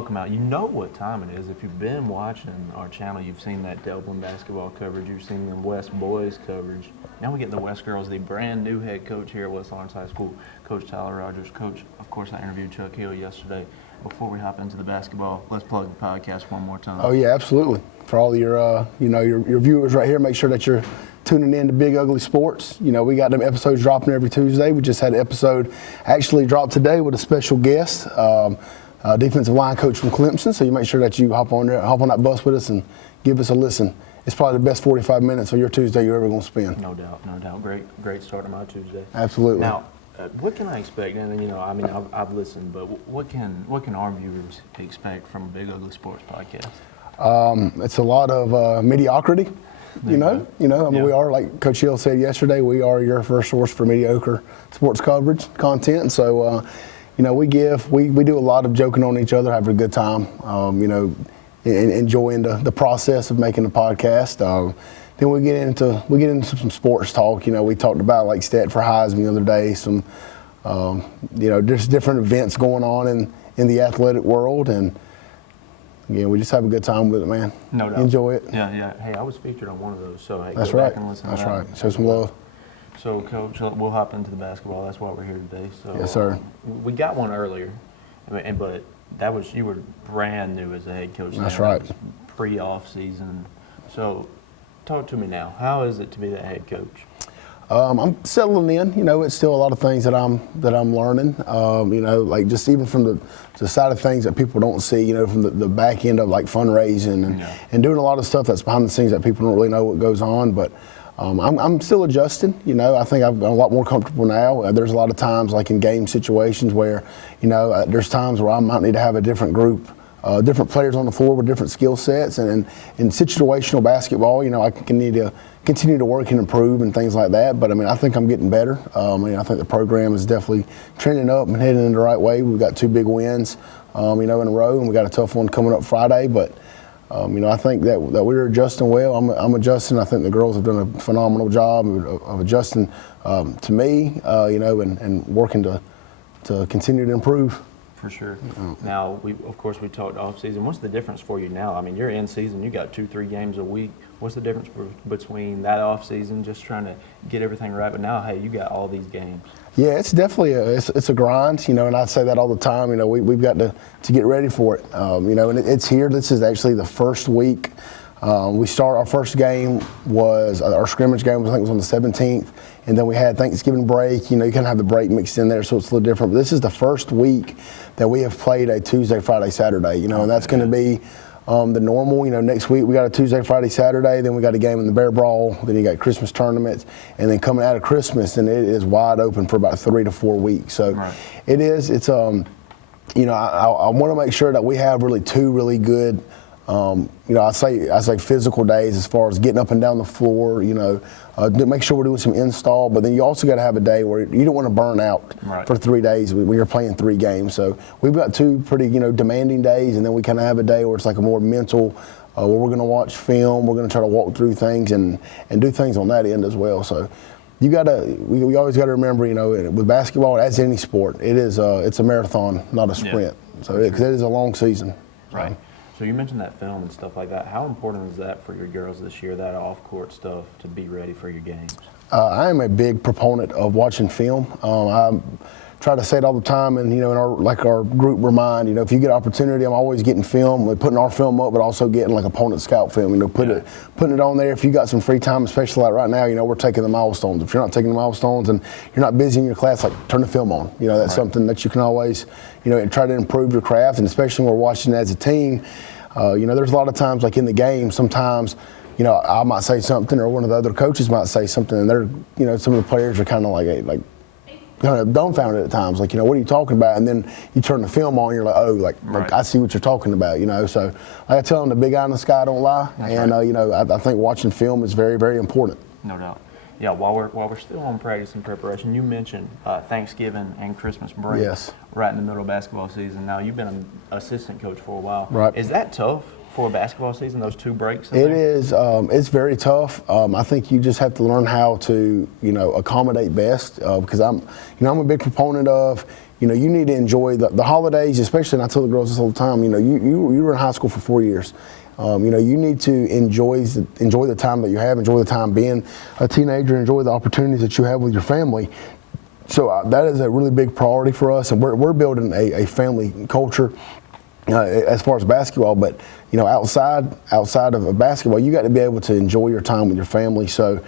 welcome out. You know what time it is. If you've been watching our channel, you've seen that Dublin basketball coverage. You've seen the West boys coverage. Now we get the West girls, the brand new head coach here at West Lawrence High School, Coach Tyler Rogers. Coach, of course, I interviewed Chuck Hill yesterday. Before we hop into the basketball, let's plug the podcast one more time. Oh, yeah, absolutely. For all your, your viewers right here, make sure that you're tuning in to Big Ugly Sports. You know, we got them episodes dropping every Tuesday. We just had an episode actually drop today with a special guest, defensive line coach from Clemson. So you make sure that you hop on that bus with us and give us a listen. It's probably the best 45 minutes of your Tuesday you're ever going to spend. No doubt, no doubt. Great start of my Tuesday. Absolutely. Now, what can I expect? And I've listened, but what can our viewers expect from a Big Ugly Sports podcast? It's a lot of mediocrity. We are, like Coach Hill said yesterday, we are your first source for mediocre sports coverage content. So, we do a lot of joking on each other, having a good time, enjoying the process of making the podcast. Then we get into some sports talk. We talked about like Stat for Heisman the other day. Some, there's different events going on in the athletic world, and we just have a good time with it, man. No doubt. Enjoy it. Yeah. Hey, I was featured on one of those, so hey, that's go right. back and listen. That's to that. right. Show some love. So, Coach, we'll hop into the basketball. That's why we're here today. So, yes, sir. We got one earlier, but you were brand new as a head coach. That's right. Pre-off season. So, talk to me now. How is it to be the head coach? I'm settling in. It's still a lot of things that I'm learning. Like just even from the side of things that people don't see. From the back end of like fundraising and doing a lot of stuff that's behind the scenes that people don't really know what goes on. But I'm still adjusting. I think I'm a lot more comfortable now. There's a lot of times like in game situations where there's times where I might need to have a different group. Different players on the floor with different skill sets, and in situational basketball, I can need to continue to work and improve and things like that. But I think I'm getting better. I think the program is definitely trending up and heading in the right way. We've got 2 big wins, in a row, and we got a tough one coming up Friday. But I think that we're adjusting well. I'm adjusting. I think the girls have done a phenomenal job of adjusting to me, and working to continue to improve. For sure. Now, we talked off season. What's the difference for you now? You're in season. You got 2-3 games a week. What's the difference between that off season, just trying to get everything right, but now, hey, you got all these games? Yeah, it's definitely it's a grind. And I say that all the time. We've got to get ready for it. And it's here. This is actually the first week. Our first game was our scrimmage game. I think it was on the 17th. And then we had Thanksgiving break. You kind of have the break mixed in there, so it's a little different. But this is the first week that we have played a Tuesday, Friday, Saturday. And that's going to be the normal. Next week we got a Tuesday, Friday, Saturday. Then we got a game in the Bear Brawl. Then you got Christmas tournaments. And then coming out of Christmas, and it is wide open for about 3 to 4 weeks. So it is. It's I want to make sure that we have really 2 really good. I say physical days as far as getting up and down the floor, make sure we're doing some install, but then you also got to have a day where you don't want to burn out for 3 days when you're playing 3 games. So we've got 2 pretty, demanding days, and then we kind of have a day where it's like a more mental, where we're going to watch film, we're going to try to walk through things and do things on that end as well. So we always got to remember, with basketball, as any sport, it's a marathon, not a sprint. Yeah. So because it is a long season. Right. So you mentioned that film and stuff like that. How important is that for your girls this year, that off-court stuff, to be ready for your games? I am a big proponent of watching film. I try to say it all the time, and in our group remind, if you get opportunity, I'm always getting film. We're putting our film up, but also getting like opponent scout film. Putting it on there. If you got some free time, especially like right now, we're taking the milestones. If you're not taking the milestones and you're not busy in your class, like turn the film on. That's something that you can always, try to improve your craft, and especially when we're watching as a team. There's a lot of times like in the game, sometimes, I might say something or one of the other coaches might say something, and they're, some of the players are kind of like kind of dumbfounded at times, like, what are you talking about? And then you turn the film on, and you're like, oh, like I see what you're talking about, So like I tell them, the big eye in the sky don't lie. That's and, I think watching film is very, very important. No doubt. Yeah, while we're still on practice and preparation, you mentioned Thanksgiving and Christmas break. Yes. Right in the middle of basketball season. Now, you've been an assistant coach for a while. Right. Is that tough for a basketball season, those 2 breaks? It is. It's very tough. I think you just have to learn how to, accommodate best. Because I'm a big proponent of, you know, you need to enjoy the holidays, especially, and I tell the girls this all the time, you know, you were in high school for 4 years. You know, you need to enjoy the time that you have, enjoy the time being a teenager, enjoy the opportunities that you have with your family. So that is a really big priority for us, and we're building a family culture as far as basketball. But you know, outside of basketball, you got to be able to enjoy your time with your family. So,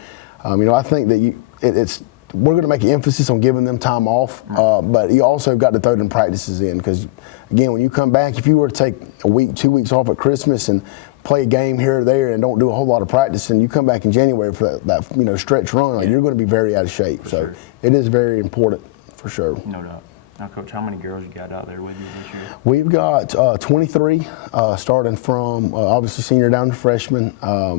you know, I think that we're going to make an emphasis on giving them time off, but you also got to throw them practices in, because again, when you come back, if you were to take a week, 2 weeks off at Christmas and play a game here or there and don't do a whole lot of practice, and you come back in January for that you know, stretch run, like, you're going to be very out of shape. So sure. It is very important for sure. No doubt. Now, Coach, how many girls you got out there with you this year? We've got 23, starting from obviously senior down to freshman.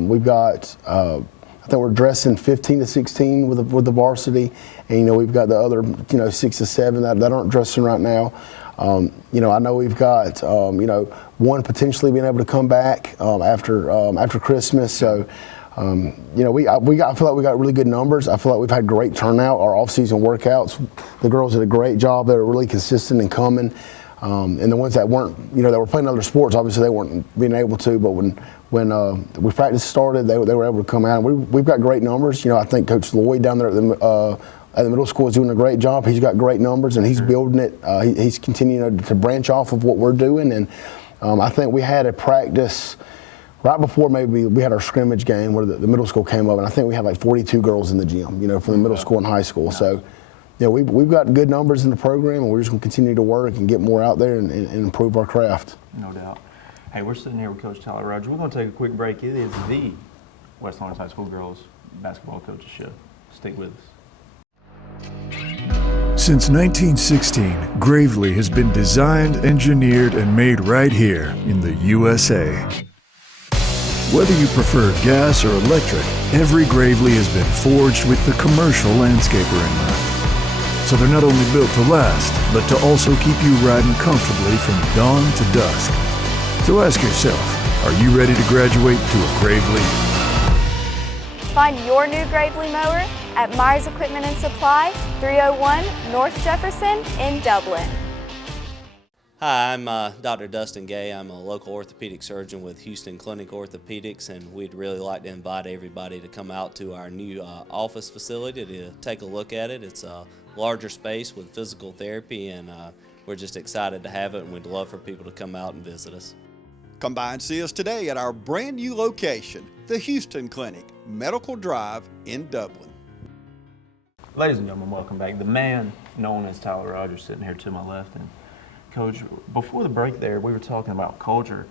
We've got I think we're dressing 15 to 16 with the varsity, and you know, we've got the other, you know, 6 to 7 that aren't dressing right now. You know, I know we've got you know, one potentially being able to come back after Christmas. So you know, I feel like we got really good numbers. I feel like we've had great turnout. Our off-season workouts, the girls did a great job. They were really consistent and coming. And the ones that weren't, you know, that were playing other sports, obviously they weren't being able to. But when we practice started, they were able to come out. And we've got great numbers. You know, I think Coach Lloyd down there at the middle school is doing a great job. He's got great numbers, and he's building it. He's continuing to branch off of what we're doing. And I think we had a practice right before maybe we had our scrimmage game where the middle school came up, and I think we had like 42 girls in the gym, you know, from the middle school and high school. Nice. So, yeah, we've got good numbers in the program, and we're just going to continue to work and get more out there and improve our craft. No doubt. Hey, we're sitting here with Coach Tyler Rogers. We're going to take a quick break. It is the West Lawrence High School Girls Basketball Coaches Show. Stick with us. Since 1916, Gravely has been designed, engineered, and made right here in the USA. Whether you prefer gas or electric, every Gravely has been forged with the commercial landscaper in mind. So they're not only built to last, but to also keep you riding comfortably from dawn to dusk. So ask yourself, are you ready to graduate to a Gravely? Find your new Gravely mower at Myers Equipment and Supply, 301 North Jefferson in Dublin. Hi, I'm Dr. Dustin Gay. I'm a local orthopedic surgeon with Houston Clinic Orthopedics, and we'd really like to invite everybody to come out to our new office facility to take a look at it. It's a larger space with physical therapy, and we're just excited to have it, and we'd love for people to come out and visit us. Come by and see us today at our brand new location, the Houston Clinic, Medical Drive in Dublin. Ladies and gentlemen, welcome back. The man known as Tyler Rogers sitting here to my left. And Coach, before the break there, we were talking about culture.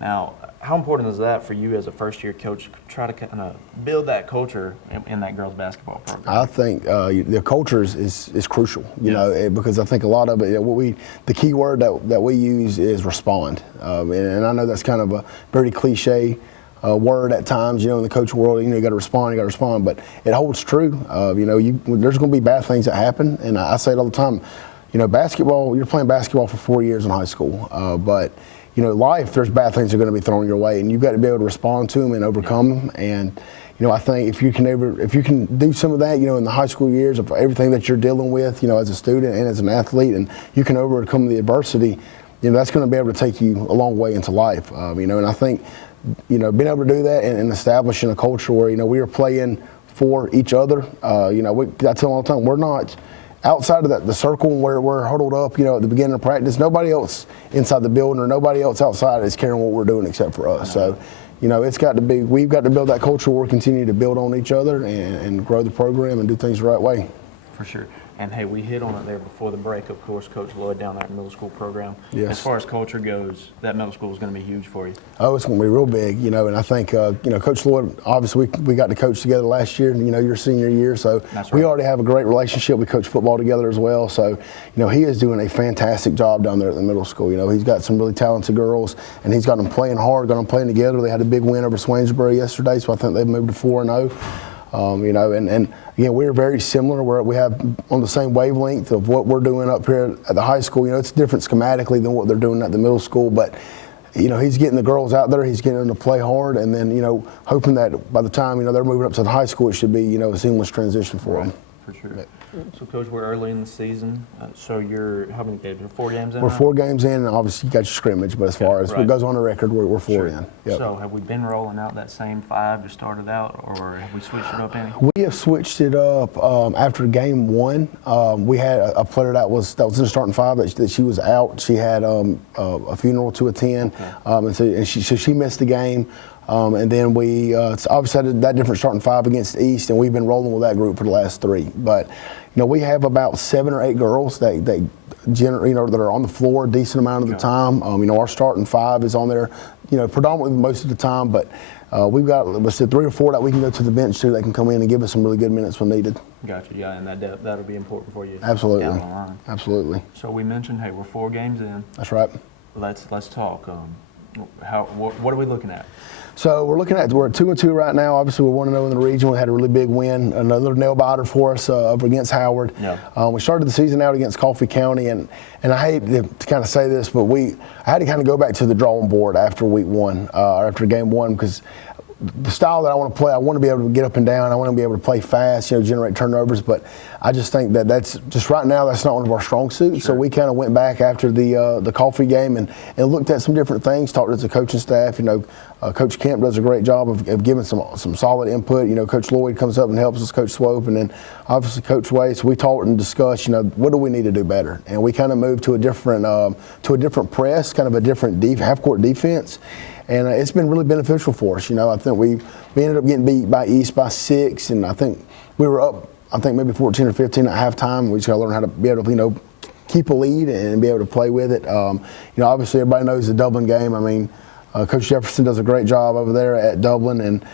Now, how important is that for you as a first-year coach to try to kind of build that culture in that girls' basketball program? I think the culture is crucial, you know, because I think a lot of it, the key word that we use is respond. And I know that's kind of a very cliche word at times, you know, in the coach world. You know, you got to respond, but it holds true. You know, there's going to be bad things that happen, and I say it all the time. You know, basketball, you're playing basketball for 4 years in high school, but, you know, life, there's bad things that are going to be thrown your way, and you've got to be able to respond to them and overcome them. And, you know, I think if you can do some of that, you know, in the high school years of everything that you're dealing with, you know, as a student and as an athlete, and you can overcome the adversity, you know, that's going to be able to take you a long way into life. You know, and I think, you know, being able to do that and establishing a culture where, you know, we are playing for each other. You know, I tell them all the time, we're not outside of the circle where we're huddled up, you know, at the beginning of practice. Nobody else inside the building or nobody else outside is caring what we're doing except for us. So, you know, we've got to build that culture where we're continuing to build on each other and grow the program and do things the right way. For sure. And hey, we hit on it there before the break, of course, Coach Lloyd down there at the middle school program. Yes. As far as culture goes, that middle school is going to be huge for you. Oh, it's going to be real big, you know, and I think, you know, Coach Lloyd, obviously we got to coach together last year, you know, your senior year, so we already have a great relationship. We coach football together as well, so, you know, he is doing a fantastic job down there at the middle school. You know, he's got some really talented girls, and he's got them playing hard, got them playing together. They had a big win over Swainsboro yesterday, so I think they've moved to 4-0. You know, and again, we're very similar. We have on the same wavelength of what we're doing up here at the high school. You know, it's different schematically than what they're doing at the middle school, but, you know, he's getting the girls out there, he's getting them to play hard, and then, you know, hoping that by the time, you know, they're moving up to the high school, it should be, you know, a seamless transition for them. For sure. So, Coach, we're early in the season. So you're how many games? You're 4 games in. We're now? 4 games in, and obviously you got your scrimmage. But as far as right. what goes on the record, we're 4 Sure. in. Yep. So have we been rolling out that same 5 to start it out, or have we switched it up any? We have switched it up after game 1. We had a player that was in the starting 5 that she was out. She had a funeral to attend, and she missed the game. And then we obviously had that different starting 5 against East, and we've been rolling with that group for the last 3. But we have about 7 or 8 girls that that are on the floor a decent amount of the time. Our starting 5 is on there, predominantly most of the time, but we've got, let's say, 3 or 4 that we can go to the bench to that can come in and give us some really good minutes when needed. Gotcha, yeah, and that'll be important for you. Absolutely. Down the line. Absolutely. So we mentioned, hey, we're 4 games in. That's right. Let's talk. What are we looking at? So we're at 2-2 right now. Obviously, we're 1-0 in the region. We had a really big win, another nail biter for us up against Howard. Yeah. We started the season out against Coffee County, and I hate to kind of say this, but I had to kind of go back to the drawing board after week 1, or after game 1, because the style that I want to play, I want to be able to get up and down. I want to be able to play fast, generate turnovers. But I just think that's just right now, that's not one of our strong suits. Sure. So we kind of went back after the Coffee game and looked at some different things, talked to the coaching staff. Coach Kemp does a great job of giving some solid input. Coach Lloyd comes up and helps us, Coach Swope, and then obviously Coach Wace. We talked and discussed, what do we need to do better? And we kind of moved to a different press, kind of a different half-court defense. And it's been really beneficial for us. I think we ended up getting beat by East by 6, and I think we were up, maybe 14 or 15 at halftime. We just got to learn how to be able to, keep a lead and be able to play with it. Obviously everybody knows the Dublin game. Coach Jefferson does a great job over there at Dublin, and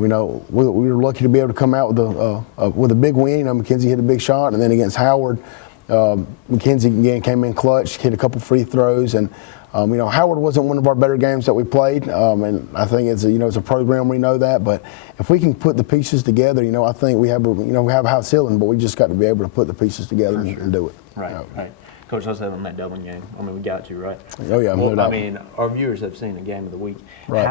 we were lucky to be able to come out with a big win. Mackenzie hit a big shot, and then against Howard, Mackenzie again came in clutch, hit a couple free throws, and Howard wasn't one of our better games that we played, and I think it's a program, we know that. But if we can put the pieces together, I think we have a high ceiling, but we just got to be able to put the pieces together and do it. Right, right. Coach, let's have on that Dublin game. We got to, right? Oh yeah, no doubt. Our viewers have seen the game of the week. Right.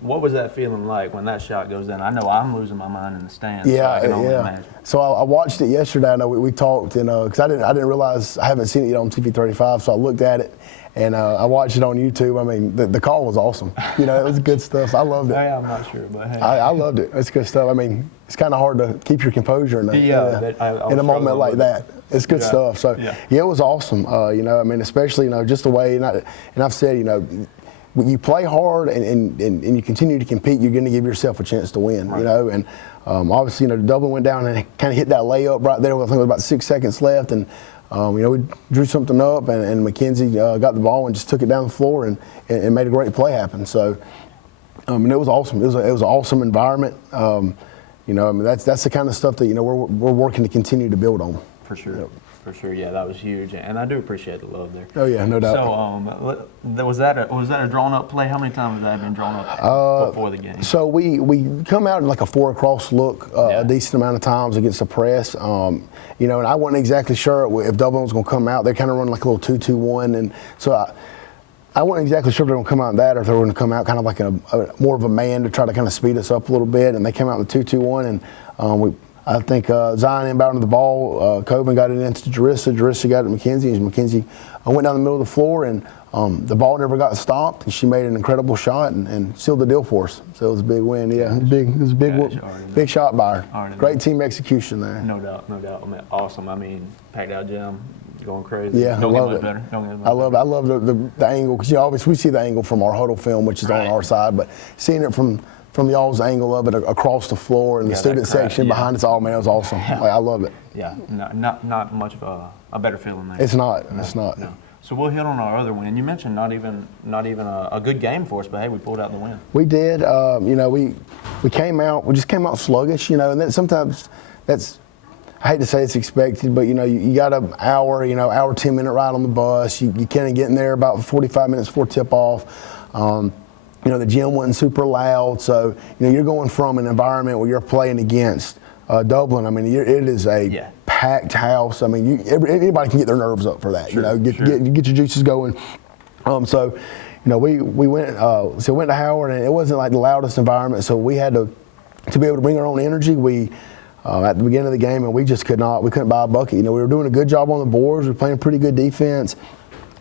What was that feeling like when that shot goes down? I know I'm losing my mind in the stands. Yeah, so I can only imagine. So I watched it yesterday. I know we talked, because I didn't realize, I haven't seen it yet on TV35, so I looked at it. And I watched it on YouTube. The call was awesome. It was good stuff. I loved it. I'm not sure, but hey. I loved it. It's good stuff. It's kind of hard to keep your composure in a moment like that. It's good stuff. So, it was awesome. Especially, just the way, and I've said, when you play hard and you continue to compete, you're going to give yourself a chance to win, right. And obviously, Dublin went down and kind of hit that layup right there. I think it was about 6 seconds left, and we drew something up, and Mackenzie got the ball and just took it down the floor and made a great play happen. So, it was awesome. It was an awesome environment. That's the kind of stuff that we're working to continue to build on. For sure. Yep. For sure, yeah, that was huge, and I do appreciate the love there. Oh yeah, no doubt. So, was that a drawn up play? How many times has that been drawn up before the game? So we come out in like a 4 across look a decent amount of times against the press. And I wasn't exactly sure if Dublin was going to come out. They kind of run like a little 2-2-1, and so I wasn't exactly sure if they were going to come out that or if they were going to come out kind of like more of a man to try to kind of speed us up a little bit. And they came out in the 2-2-1, and I think Zion inbounded the ball. Coben got it into Jarissa. Jarissa got it to Mackenzie. And Mackenzie went down the middle of the floor, and the ball never got stopped. And she made an incredible shot and sealed the deal for us. So it was a big win. Yeah, it was a big shot by her. Great team execution there. No doubt. Awesome. Packed out gym, going crazy. Yeah, Don't I get love much it. better. Don't get much I love it. I love the angle, because obviously we see the angle from our huddle film, which is on our side, but seeing it from y'all's angle of it across the floor and the student section behind us, it was awesome. I love it. Yeah, not much of a better feeling there. It's not. It's not. No. So we'll hit on our other win. You mentioned not even a good game for us, but hey, we pulled out the win. We did. We came out. We just came out sluggish. And then sometimes that's. I hate to say it's expected, but you got an hour, 10-minute ride on the bus. You kind of get in there about 45 minutes before tip off. The gym wasn't super loud, so you're going from an environment where you're playing against Dublin. It is a packed house. Anybody can get their nerves up for that. Sure, get your juices going. We went to Howard, and it wasn't like the loudest environment, so we had to be able to bring our own energy. We at the beginning of the game, and we couldn't buy a bucket. You know, we were doing a good job on the boards. We were playing pretty good defense.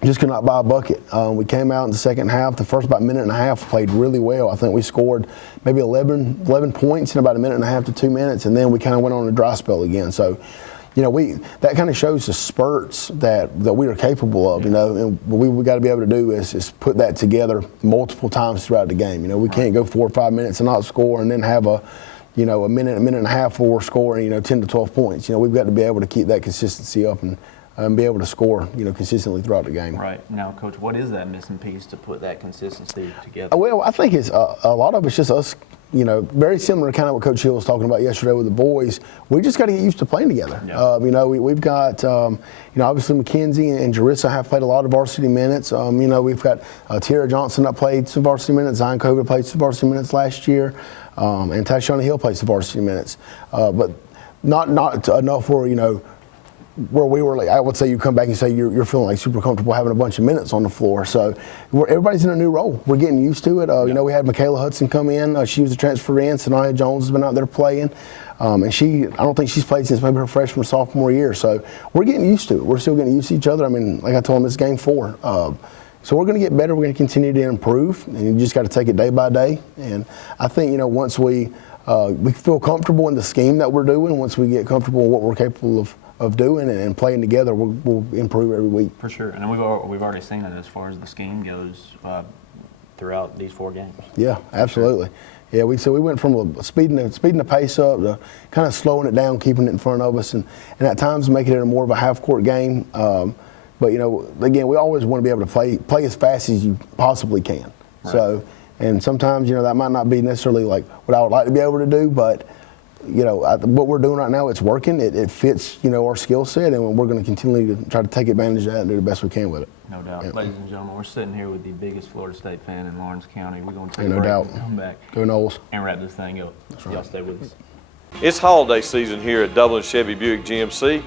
Just could not buy a bucket. We came out in the second half. The first about minute and a half played really well. I think we scored maybe 11 points in about a minute and a half to 2 minutes, and then we kind of went on a dry spell again. So, you know, that kind of shows the spurts that we are capable of. You know, and what we got to be able to do is put that together multiple times throughout the game. You know, we can't go 4 or 5 minutes and not score, and then have a minute and a half where we're scoring 10 to 12 points. You know, we've got to be able to keep that consistency up and be able to score, consistently throughout the game. Right. Now, Coach, what is that missing piece to put that consistency together? Well, I think it's a lot of it's just us, very similar to kind of what Coach Hill was talking about yesterday with the boys. We just got to get used to playing together. Yeah. We've got, obviously Mackenzie and Jarissa have played a lot of varsity minutes. We've got Tierra Johnson that played some varsity minutes. Zion Cover played some varsity minutes last year. And Tashana Hill played some varsity minutes. But not enough where we were, like, I would say you come back and say you're feeling like super comfortable having a bunch of minutes on the floor. So everybody's in a new role. We're getting used to it. We had Michaela Hudson come in. She was a transfer in. Sanaya Jones has been out there playing. And I don't think she's played since maybe her freshman, sophomore year. So we're getting used to it. We're still getting used to each other. I mean, like I told them, it's game 4. So we're going to get better. We're going to continue to improve. And you just got to take it day by day. And I think, once we feel comfortable in the scheme that we're doing, once we get comfortable in what we're capable of doing and playing together, we'll improve every week. For sure, and we've already seen it as far as the scheme goes throughout these 4 games. Yeah, absolutely. Yeah, we went from speeding the pace up to kind of slowing it down, keeping it in front of us, and at times making it a more of a half-court game. But again, we always want to be able to play as fast as you possibly can. Right. So, and sometimes that might not be necessarily like what I would like to be able to do, but what we're doing right now, it's working. It fits, our skill set, and we're going to continue to try to take advantage of that and do the best we can with it. No doubt. Yep. Ladies and gentlemen, we're sitting here with the biggest Florida State fan in Lawrence County. We're going to take no a break doubt. and come back Go Noles. and wrap this thing up. That's right. Y'all stay with us. It's holiday season here at Dublin Chevy Buick GMC,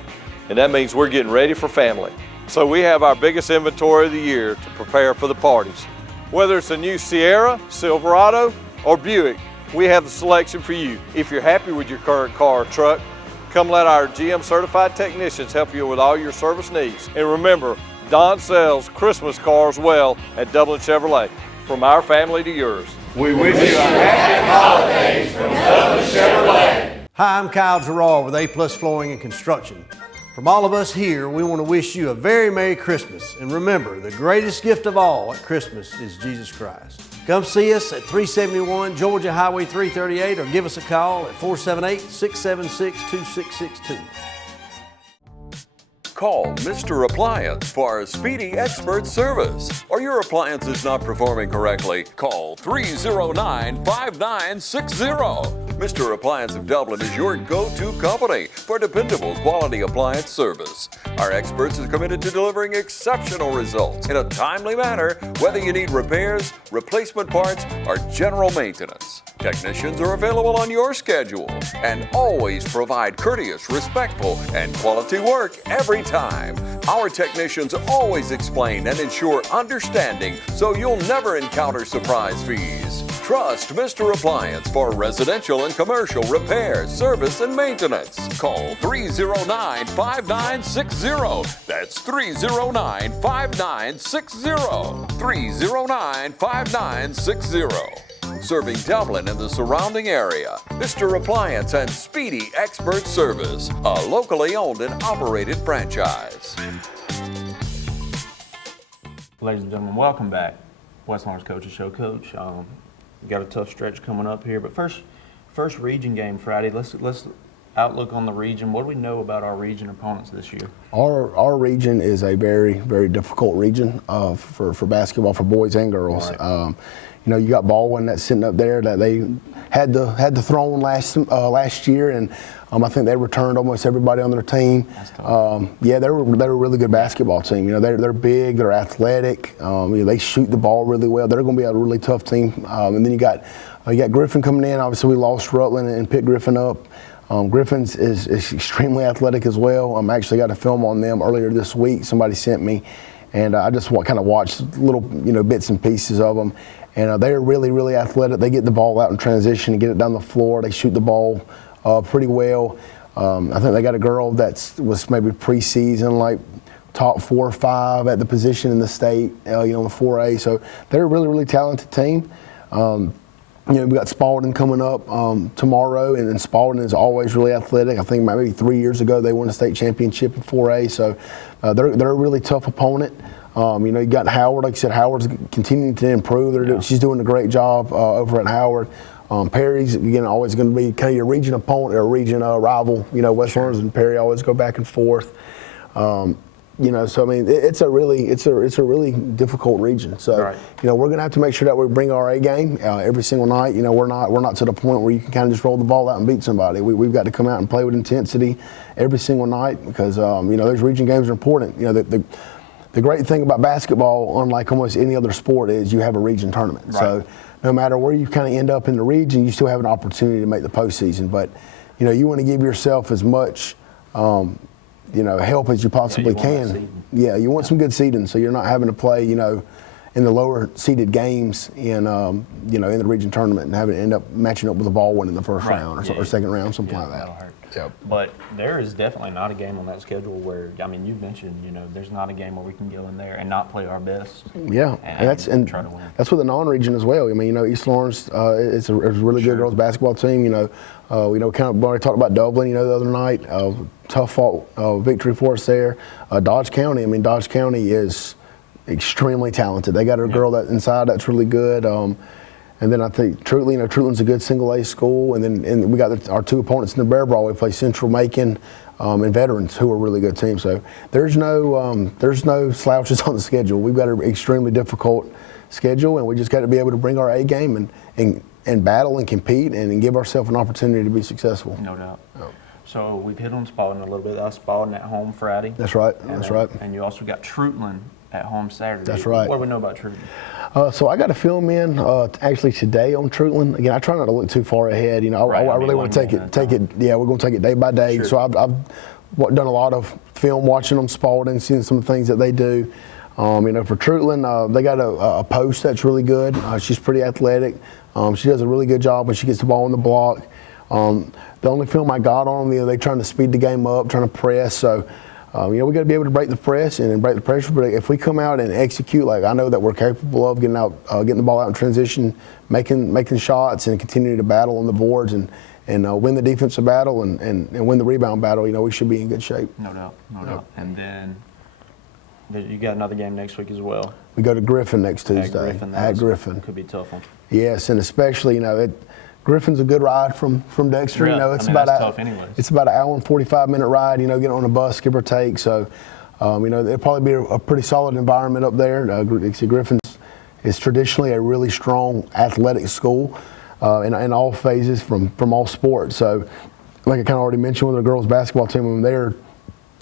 and that means we're getting ready for family. So we have our biggest inventory of the year to prepare for the parties. Whether it's a new Sierra, Silverado, or Buick, we have the selection for you. If you're happy with your current car or truck, come let our GM certified technicians help you with all your service needs. And remember, Don sells Christmas cars well at Dublin Chevrolet. From our family to yours. We wish you a happy holidays from Dublin Chevrolet. Hi, I'm Kyle Gerard with A+ Flooring and Construction. From all of us here, we want to wish you a very Merry Christmas. And remember, the greatest gift of all at Christmas is Jesus Christ. Come see us at 371 Georgia Highway 338 or give us a call at 478-676-2662. Call Mr. Appliance for our speedy expert service. Or your appliance is not performing correctly, call 309-5960. Mr. Appliance of Dublin is your go-to company for dependable quality appliance service. Our experts are committed to delivering exceptional results in a timely manner, whether you need repairs, replacement parts, or general maintenance. Technicians are available on your schedule and always provide courteous, respectful, and quality work every time. Our technicians always explain and ensure understanding so you'll never encounter surprise fees. Trust Mr. Appliance for residential and commercial repair, service, and maintenance. Call 309-5960. That's 309-5960. 309-5960. Serving Dublin and the surrounding area. Mr. Appliance and Speedy Expert Service, a locally owned and operated franchise. Ladies and gentlemen, welcome back. West Lawrence Coaches Show, Coach. We got a tough stretch coming up here, but first region game Friday. Let's outlook on the region. What do we know about our region opponents this year? Our region is a very, very difficult region for basketball for boys and girls. Right. You got Baldwin that's sitting up there that they had the throne last year, and I think they returned almost everybody on their team. That's tough. They're a really good basketball team. They're big, they're athletic. They shoot the ball really well. They're going to be a really tough team. And then you got Griffin coming in. Obviously, we lost Rutland and picked Griffin up. Griffin's is extremely athletic as well. I actually got a film on them earlier this week. Somebody sent me, and I just kind of watched little bits and pieces of them. And they're really, really athletic. They get the ball out in transition and get it down the floor. They shoot the ball pretty well. I think they got a girl that was maybe preseason, like top 4 or 5 at the position in the state, in the 4A. So they're a really, really talented team. We got Spalding coming up tomorrow, and then Spalding is always really athletic. I think maybe 3 years ago they won a state championship in 4A, so they're a really tough opponent. You got Howard, like you said, Howard's continuing to improve. She's doing a great job over at Howard. Perry's, again, always going to be kind of your region opponent or region rival. West Lawrence and Perry always go back and forth. So I mean, it's a really difficult region. So right. We're going to have to make sure that we bring our A game every single night. We're not to the point where you can kind of just roll the ball out and beat somebody. We've got to come out and play with intensity every single night because those region games are important. The great thing about basketball, unlike almost any other sport, is you have a region tournament. Right. So no matter where you kind of end up in the region, you still have an opportunity to make the postseason. But you want to give yourself as much help as you possibly can. Yeah, you want some good seeding, so you're not having to play, in the lower seeded games in the region tournament and having to end up matching up with a ball one in the first round or second round, something like that. That'll hurt. Yep. But there is definitely not a game on that schedule where, I mean, you mentioned, there's not a game where we can go in there and not play our best. Yeah, and try to win. That's with the non-region as well. I mean, East Lawrence it's a really good girls basketball team. We kind of already talked about Dublin, the other night. Tough fought victory for us there. Dodge County. Dodge County is extremely talented. They got a girl that inside that's really good. And then I think Trutland's a good single-A school. And we got our 2 opponents in the Bear Brawl. We play Central Macon and Veterans, who are a really good team. So there's no slouches on the schedule. We've got an extremely difficult schedule, and we just got to be able to bring our A game and battle and compete and give ourselves an opportunity to be successful. No doubt. Oh. So we've hit on Spalding a little bit. That's Spalding at home Friday. That's right. Right. And you also got Trutland at home Saturday. That's right. What do we know about Trutland? So I got to film in actually today on Trutland. Again, I try not to look too far ahead. I really want to take it. Yeah, we're going to take it day by day. Sure. So I've done a lot of film watching them Spalding, seeing some of the things that they do. For Trutland, they got a post that's really good. She's pretty athletic. She does a really good job when she gets the ball in the block. The only film I got on them, they're trying to speed the game up, trying to press. So, we got to be able to break the press and break the pressure. But if we come out and execute, like I know that we're capable of getting the ball out in transition, making shots, and continue to battle on the boards and win the defensive battle and win the rebound battle, we should be in good shape. No doubt. And then you got another game next week as well. We go to Griffin next Tuesday. At Griffin. Could be a tough one. Yes, and especially, Griffin's a good ride from Dexter. Yeah, it's that's tough anyways. It's about an hour and 45-minute ride. Getting on a bus, give or take. So, it'll probably be a pretty solid environment up there. Griffin is traditionally a really strong athletic school in all phases from all sports. So, like I kind of already mentioned with the girls basketball team, they're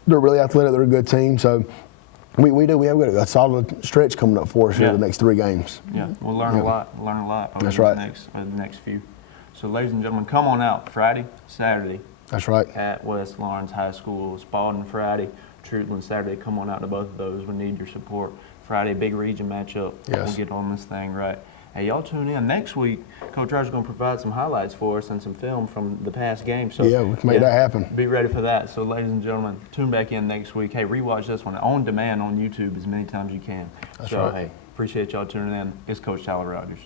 really athletic. They're a good team. So. We have a solid stretch coming up for us here the next 3 games. Yeah, we'll learn a lot. Over That's the right. next few. So, ladies and gentlemen, come on out Friday, Saturday. That's right. At West Lawrence High School. Spalding Friday, Trutland Saturday. Come on out to both of those. We need your support. Friday, big region matchup. Yes. We'll get on this thing right. Hey, y'all tune in. Next week, Coach Roger's going to provide some highlights for us and some film from the past game. So yeah, we can make that happen. Be ready for that. So, ladies and gentlemen, tune back in next week. Hey, rewatch this one on demand on YouTube as many times as you can. That's so, right. Hey, appreciate y'all tuning in. It's Coach Tyler Rogers.